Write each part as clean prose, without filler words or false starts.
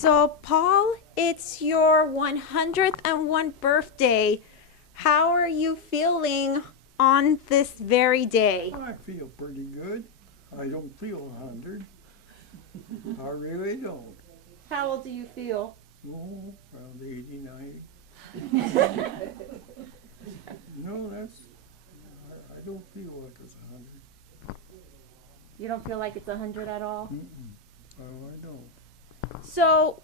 So, Paul, it's your 101st birthday. How are you feeling on this very day? I feel pretty good. I don't feel 100. I really don't. How old do you feel? Oh, around 80, 90. No, I don't feel like it's 100. You don't feel like it's 100 at all? Mm-mm. Oh, I don't. So,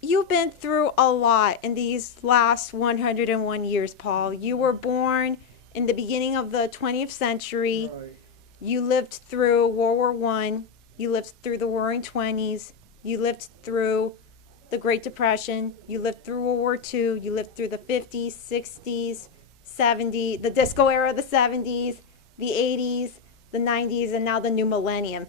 you've been through a lot in these last 101 years, Paul. You were born in the beginning of the 20th century. Right. You lived through World War One. You lived through the Roaring Twenties. You lived through the Great Depression. You lived through World War Two. You lived through the 50s, 60s, 70s, the disco era of the 70s, the 80s, the 90s, and now the new millennium.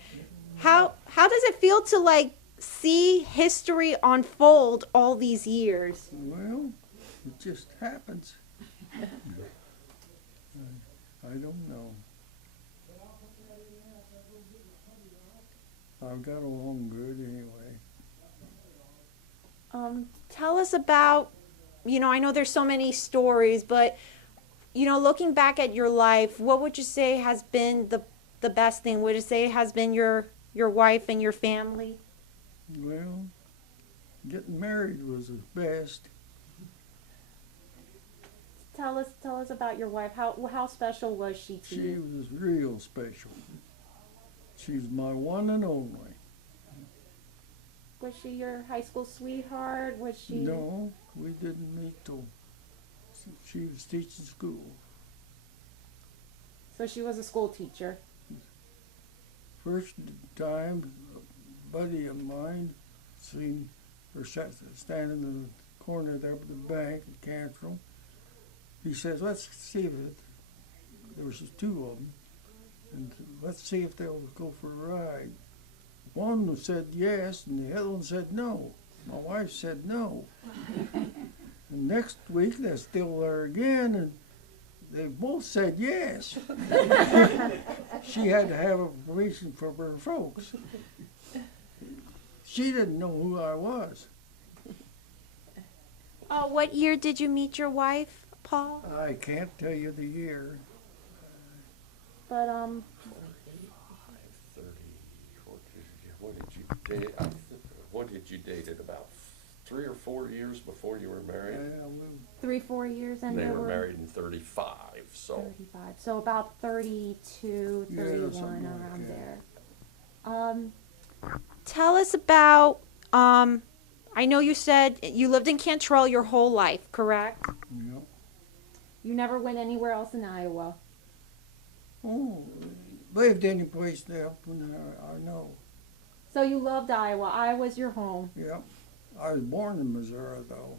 How does it feel to see history unfold all these years? Well, it just happens. I don't know. I've got along good anyway. Tell us about, I know there's so many stories, but looking back at your life, what would you say has been the best thing? Would you say has been your wife and your family? Well, getting married was the best. Tell us about your wife. How special was she to She you? was real special. She's my one and only. Was she your high school sweetheart? Was she? No, we didn't meet till she was teaching school. So she was a school teacher. First time, a buddy of mine seen her standing in the corner there at the bank at Cantrell. He says, let's see if there was two of them, and let's see if they'll go for a ride. One said yes, and the other one said no. My wife said no. And next week, they're still there again, and they both said yes. She had to have a permission from her folks. She didn't know who I was. What year did you meet your wife, Paul? I can't tell you the year. But 30, what did you date? What did you date at about 3 or 4 years before you were married? 3-4 years, and They they were married in 35, so 35. So about 32, Yeah, 31, something like around that. there. Tell us about, I know you said you lived in Cantrell your whole life, correct? Yep. You never went anywhere else in Iowa. Oh, lived any place there I know. So you loved Iowa. Iowa's your home. Yep. I was born in Missouri, though.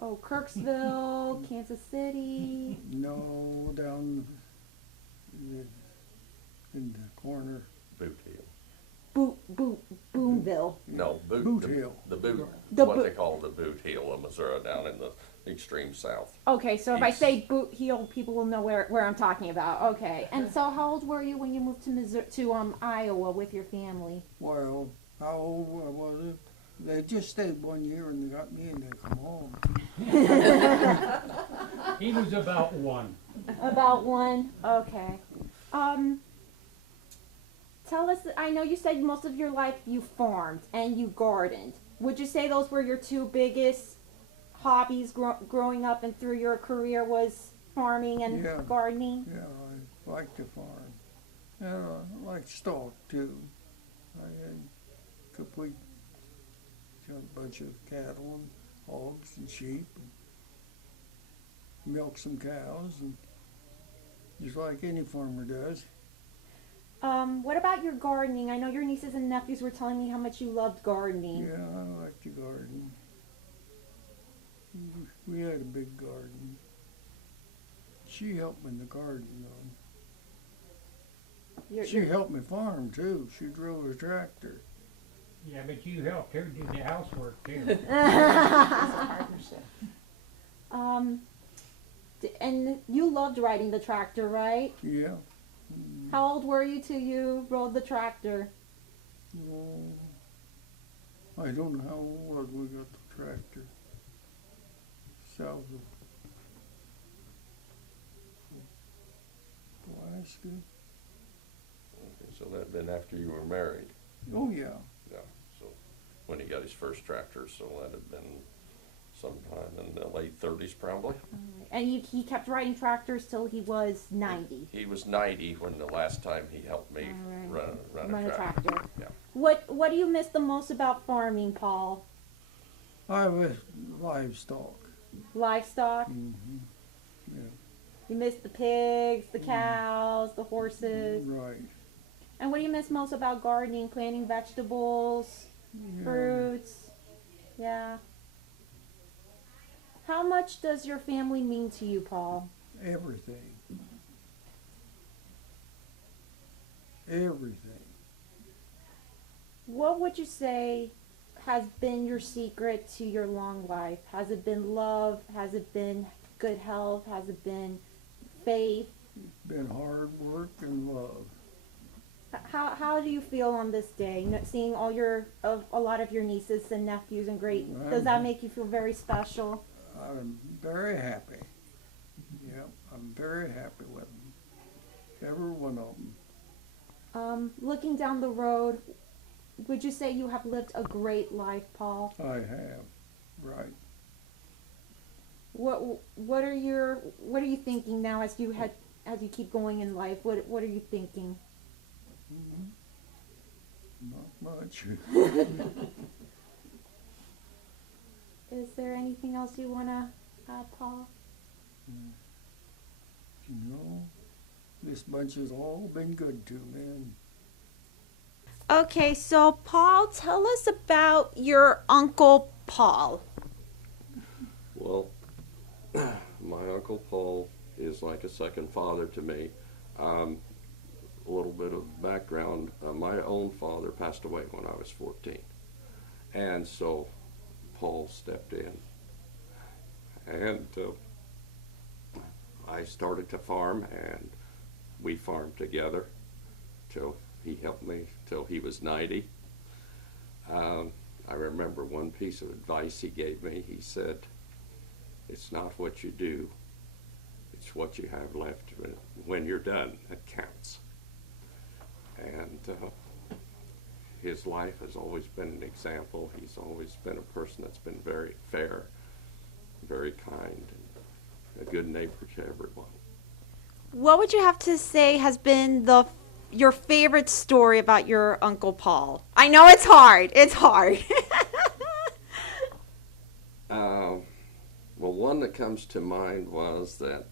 Oh, Kirksville, Kansas City. No, down in the corner. Boot Hill. Boonville. No, Boot Hill. The Boot, The what Boot- they call the Boot Hill of Missouri, down in the extreme south. Okay, so if I East. say Boot Heel, people will know where I'm talking about. Okay. And so how old were you when you moved to Iowa with your family? Well, how old was it? They just stayed 1 year and they got me and they come home. He was about one. About one. Okay. Tell us. I know you said most of your life you farmed and you gardened. Would you say those were your two biggest hobbies growing up and through your career was farming and Yeah. gardening? Yeah, I like to farm. And I like stock, too. I had a complete bunch of cattle and hogs and sheep. And milk some cows, and just like any farmer does. What about your gardening? I know your nieces and nephews were telling me how much you loved gardening. Yeah, I like to garden. We had a big garden. She helped me in the garden, though. She helped me farm, too. She drove a tractor. Yeah, but you helped her do the housework too. And you loved riding the tractor, right? Yeah. How old were you till you rode the tractor? Oh, I don't know how old we got the tractor. South of Alaska. Okay, so that'd been after you were married. Oh, yeah. Yeah, so when he got his first tractor, so that'd have been sometime in the late thirties probably. And he kept riding tractors till he was 90. He was 90 when the last time he helped me Alright. run Run a a tractor. tractor. Yeah. What do you miss the most about farming, Paul? I was livestock. Livestock? Mm-hmm. Yeah, You miss the pigs, the cows, the horses. right. And what do you miss most about gardening, planting vegetables, Yeah. fruits? Yeah. How much does your family mean to you, Paul? Everything. Everything. What would you say has been your secret to your long life? Has it been love? Has it been good health? Has it been faith? Been hard work and love. How do you feel on this day? Seeing a lot of your nieces and nephews and great, does that make you feel very special? I'm very happy. Yep, I'm very happy with them. Every one of them. Looking down the road, would you say you have lived a great life, Paul? I have. Right. What are you thinking now as you keep going in life? What are you thinking? Not much. Is there anything else you want to add, Paul? You know, this bunch has all been good to me. Okay, so Paul, tell us about your Uncle Paul. Well, my Uncle Paul is like a second father to me. A little bit of background, my own father passed away when I was 14. And so Paul stepped in. And I started to farm, and we farmed together till he helped me till he was 90. I remember one piece of advice he gave me. He said, "It's not what you do, it's what you have left when you're done that counts." And his life has always been an example. He's always been a person that's been very fair, very kind, and a good neighbor to everyone. What would you have to say has been your favorite story about your Uncle Paul? I know it's hard. It's hard. Well, one that comes to mind was that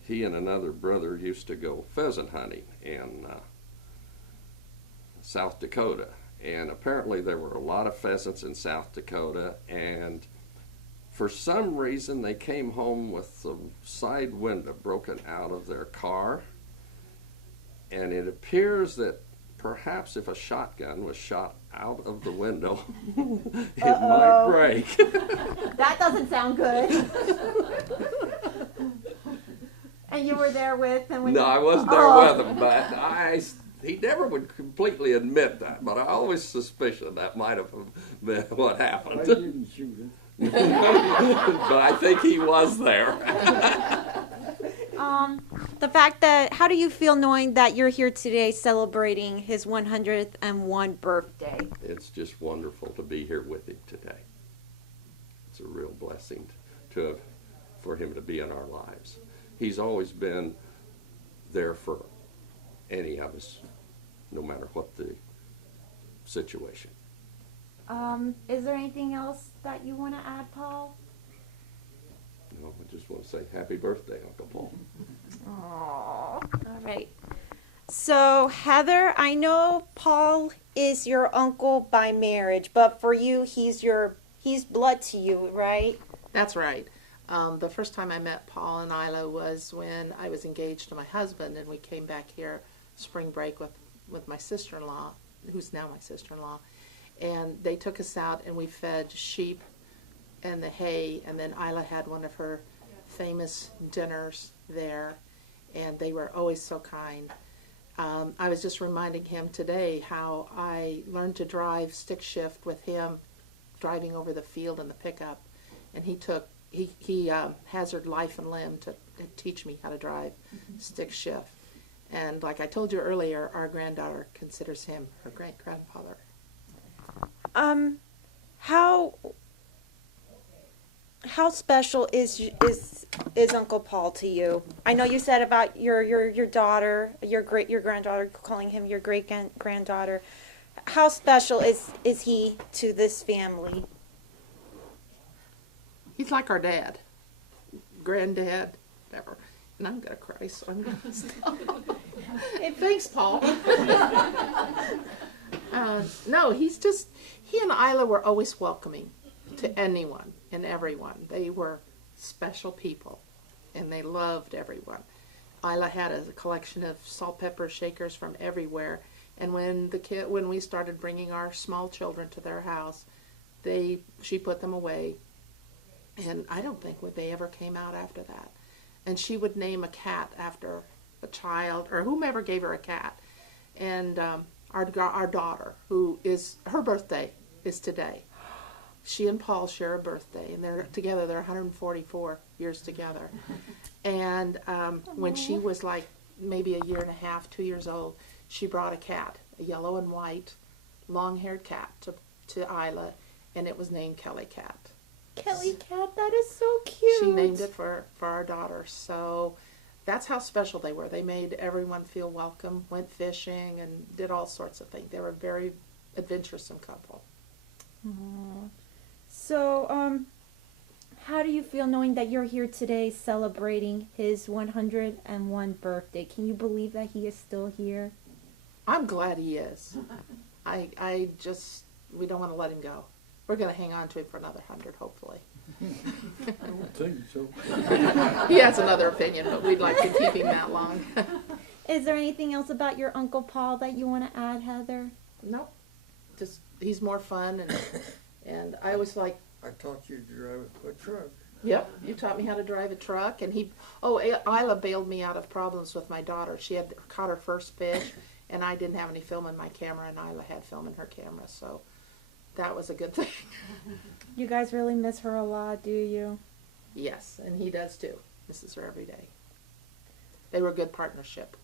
he and another brother used to go pheasant hunting in South Dakota. And apparently there were a lot of pheasants in South Dakota, and for some reason they came home with the side window broken out of their car. And it appears that perhaps if a shotgun was shot out of the window, it might break. That doesn't sound good. And you were there with him? No, I wasn't there with him, but he never would completely admit that, but I always suspicion that might have been what I happened. didn't shoot it. But I think he was there. The fact that, how do you feel knowing that you're here today celebrating his 101st birthday? It's just wonderful to be here with him today. It's a real blessing for him to be in our lives. He's always been there for any of us, no matter what the situation. Is there anything else that you want to add, Paul? No, I just want to say happy birthday, Uncle Paul. Aww. All right. So, Heather, I know Paul is your uncle by marriage, but for you, he's blood to you, right? That's right. The first time I met Paul and Isla was when I was engaged to my husband, and we came back here spring break with my sister-in-law, who's now my sister-in-law, and they took us out and we fed sheep and the hay, and then Isla had one of her famous dinners there, and they were always so kind. I was just reminding him today how I learned to drive stick shift with him driving over the field in the pickup, and he hazard life and limb to teach me how to drive stick shift. And like I told you earlier, our granddaughter considers him her great grandfather. How special is Uncle Paul to you? I know you said about your daughter, your granddaughter, calling him your great granddaughter. How special is he to this family? He's like our dad, granddad, whatever. And I'm gonna cry, so I'm gonna stop. Hey, thanks, Paul. No, he and Isla were always welcoming to anyone and everyone. They were special people, and they loved everyone. Isla had a collection of salt, pepper shakers from everywhere, and when we started bringing our small children to their house, she put them away, and I don't think they ever came out after that. And she would name a cat after a child or whomever gave her a cat. And our daughter, her birthday is today. She and Paul share a birthday, and they're together. They're 144 years together. And when she was like maybe a year and a half, 2 years old, she brought a cat, a yellow and white, long-haired cat to Isla, and it was named Kelly Cat. Kelly Cat, that is so cute. She named it for our daughter. So that's how special they were. They made everyone feel welcome, went fishing, and did all sorts of things. They were a very adventuresome couple. Aww. So, how do you feel knowing that you're here today celebrating his 101 birthday? Can you believe that he is still here? I'm glad he is. We don't want to let him go. We're going to hang on to him for another 100, hopefully. I don't think so. He has another opinion, but we'd like to keep him that long. Is there anything else about your Uncle Paul that you want to add, Heather? Nope. Just he's more fun, and I was like, I taught you to drive a truck. yep, you taught me how to drive a truck, and Isla bailed me out of problems with my daughter. She had caught her first fish, and I didn't have any film in my camera, and Isla had film in her camera, so that was a good thing. You guys really miss her a lot, do you? Yes, and he does too. Misses her every day. They were a good partnership.